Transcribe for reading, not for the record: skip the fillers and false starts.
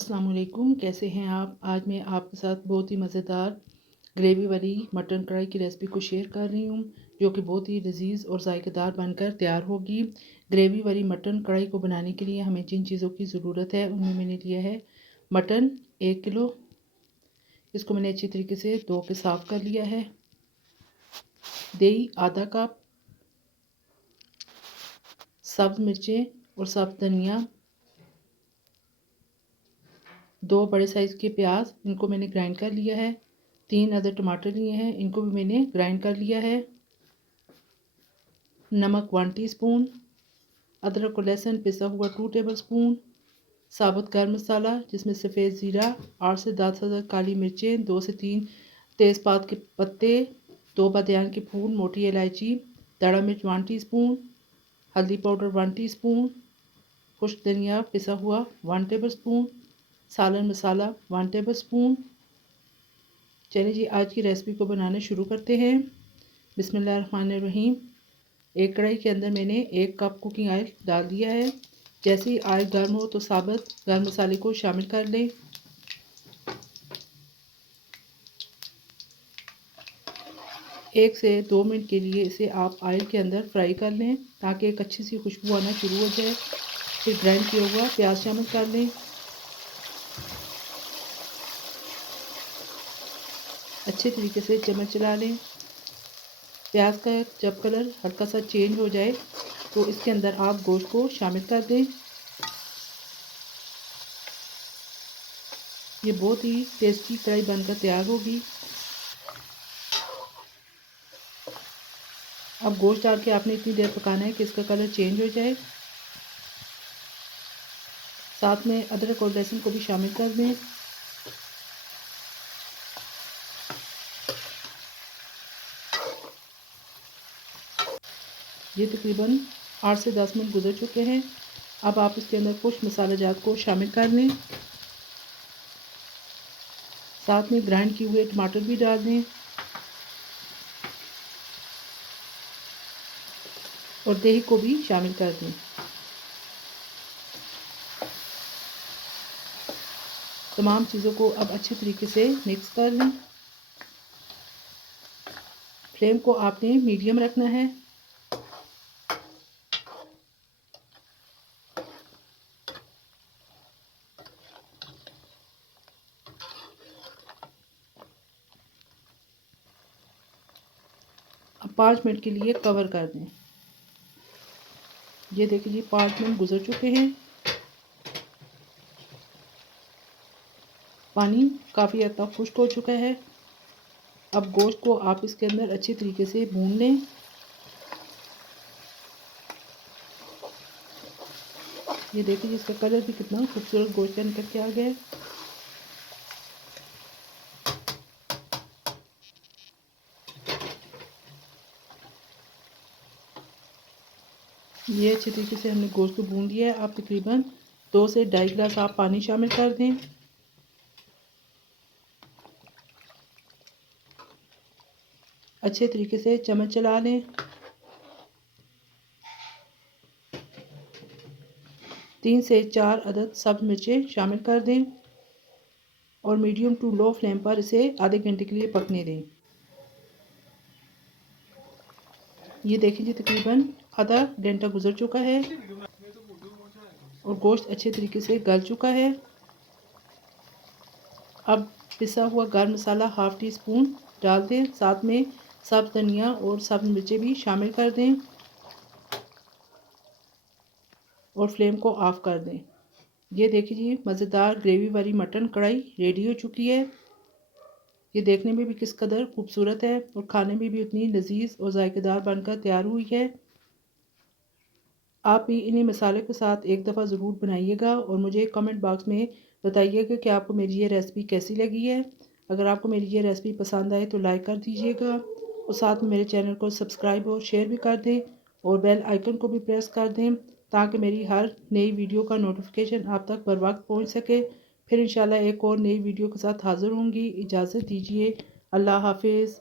अस्सलाम वालेकुम, कैसे हैं आप। आज मैं आपके साथ बहुत ही मज़ेदार ग्रेवी वाली मटन कढ़ाई की रेसिपी को शेयर कर रही हूँ, जो कि बहुत ही लजीज और जायकेदार बनकर तैयार होगी। ग्रेवी वाली मटन कढ़ाई को बनाने के लिए हमें जिन चीज़ों की ज़रूरत है उनमें मैंने लिया है मटन 1 किलो। इसको मैंने अच्छी तरीके से धो के साफ़ कर लिया है। दही आधा कप, सब्ज़ मिर्चें और सब्ज़ धनिया, 2 बड़े साइज़ के प्याज, इनको मैंने ग्राइंड कर लिया है। 3 अदर टमाटर लिए हैं, इनको भी मैंने ग्राइंड कर लिया है। नमक 1 टीस्पून, अदरक और लहसुन पिसा हुआ 2 टेबलस्पून, साबुत गर्म मसाला जिसमें सफ़ेद ज़ीरा, 8 से 10 अदर काली मिर्चें, 2 से 3 तेज़पात के पत्ते, 2 बादियान के फूल, मोटी इलायची, दड़ा मिर्च 1 टीस्पून, हल्दी पाउडर 1 टीस्पून, खुश्क धनिया पिसा हुआ 1 टेबलस्पून, सालन मसाला 1 टेबलस्पून। चलिए जी, आज की रेसिपी को बनाना शुरू करते हैं। बिस्मिल्लाहिर्रहमानिर्रहीम। एक कढ़ाई के अंदर मैंने 1 कप कुकिंग ऑयल डाल दिया है। जैसे ही ऑयल गर्म हो तो साबुत गर्म मसाले को शामिल कर लें। 1 से 2 मिनट के लिए इसे आप ऑयल के अंदर फ्राई कर लें ताकि एक अच्छी सी खुशबू आना शुरू हो जाए। फिर ग्राइंड किया हुआ प्याज शामिल कर लें। अच्छे तरीके से चम्मच चला लें। प्याज का जब कलर हल्का सा चेंज हो जाए तो इसके अंदर आप गोश्त को शामिल कर दें। ये बहुत ही टेस्टी कढ़ाई बनकर तैयार होगी। अब गोश्त डाल के आपने इतनी देर पकाना है कि इसका कलर चेंज हो जाए। साथ में अदरक और लहसुन को भी शामिल कर दें। ये तकरीबन 8 से 10 मिनट गुजर चुके हैं। अब आप इसके अंदर कुछ मसाला जात को शामिल कर लें। साथ में ग्राइंड किए हुए टमाटर भी डाल दें और दही को भी शामिल कर दें। तमाम चीज़ों को अब अच्छे तरीके से मिक्स कर लें। फ्लेम को आपने मीडियम रखना है। अब 5 मिनट के लिए कवर कर दें। ये देखिए जी, 5 मिनट गुजर चुके हैं। पानी काफ़ी हद तक खुश्क हो चुका है। अब गोश्त को आप इसके अंदर अच्छे तरीके से भून लें। ये देखिए इसका कलर भी कितना खूबसूरत गोश्त का निकल के आ गया है। ये अच्छे तरीके से हमने गोश्त को भून लिया है। आप तकरीबन 2 से 2.5 गिलास आप पानी शामिल कर दें। अच्छे तरीके से चम्मच चला लें। 3 से 4 अदद सब्ज़ मिर्चें शामिल कर दें और मीडियम टू लो फ्लेम पर इसे आधे घंटे के लिए पकने दें। ये देखिए जी, तकरीबन आधा घंटा गुजर चुका है और गोश्त अच्छे तरीके से गल चुका है। अब पिसा हुआ गर्म मसाला हाफ़ टी स्पून डाल दें। साथ में सब्ज़ धनिया और सब्ज़ मिर्चें भी शामिल कर दें और फ्लेम को ऑफ़ कर दें। ये देखिए जी, मज़ेदार ग्रेवी वाली मटन कढ़ाई रेडी हो चुकी है। ये देखने में भी किस कदर खूबसूरत है और खाने में भी उतनी लजीज और जायकेदार बनकर तैयार हुई है। आप भी इन्हीं मसाले के साथ एक दफ़ा ज़रूर बनाइएगा और मुझे कमेंट बॉक्स में बताइएगा कि आपको मेरी ये रेसिपी कैसी लगी है। अगर आपको मेरी ये रेसिपी पसंद आए तो लाइक कर दीजिएगा और साथ में मेरे चैनल को सब्सक्राइब और शेयर भी कर दें और बेल आइकन को भी प्रेस कर दें ताकि मेरी हर नई वीडियो का नोटिफिकेशन आप तक बर वक्त पहुँच सके। फिर इंशाल्लाह एक और नई वीडियो के साथ हाज़िर होंगी। इजाज़त दीजिए। अल्लाह हाफिज़।